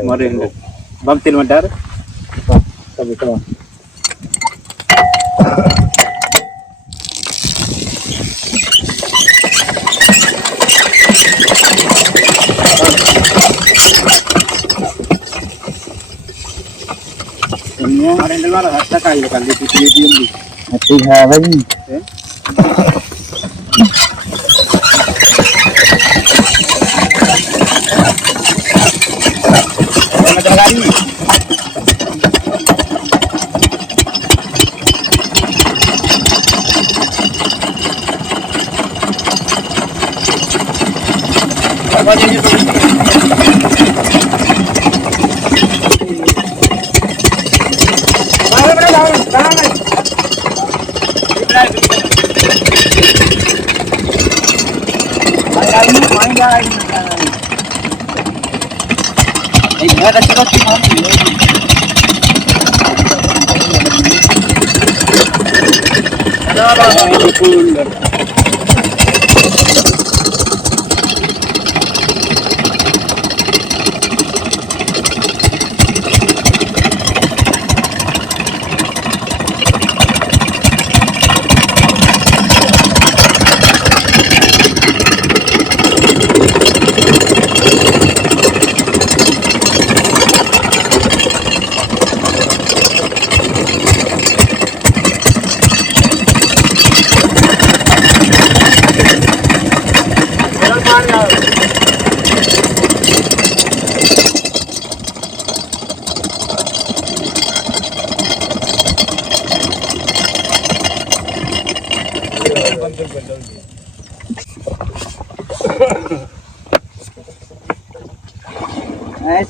Mari hendak. Bam tin mandar. Sabi ko. Ini ada yang luar hatta kali kali itu dia. Hati hai bhai. Macam kali. Apa jadi tu?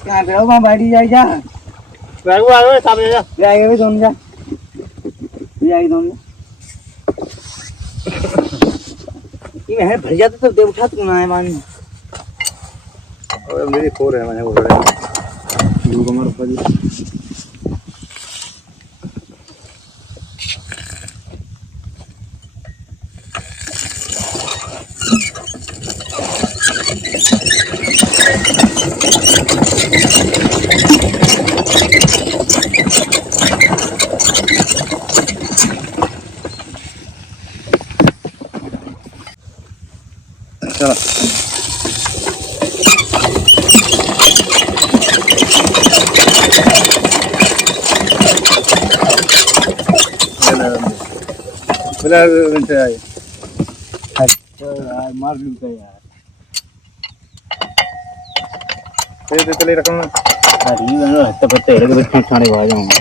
Kहाँ पे हो वहाँ बैठी जाए जा बैठो आगे सामने जा ले आगे भी दोनों जा ले आगे दोनों ये है भर जाता तो दे उठा तू ना है मानी और मेरी फोर है मैंने वो बड़े दो कमर ऊपर चलो फिलहाल चाहिए अच्छा मार लूँगा यार तेरे तो ले रखूँ ना अरे ये ना हत्ता पत्ता है लेकिन फिर खाने को आ जाऊँगा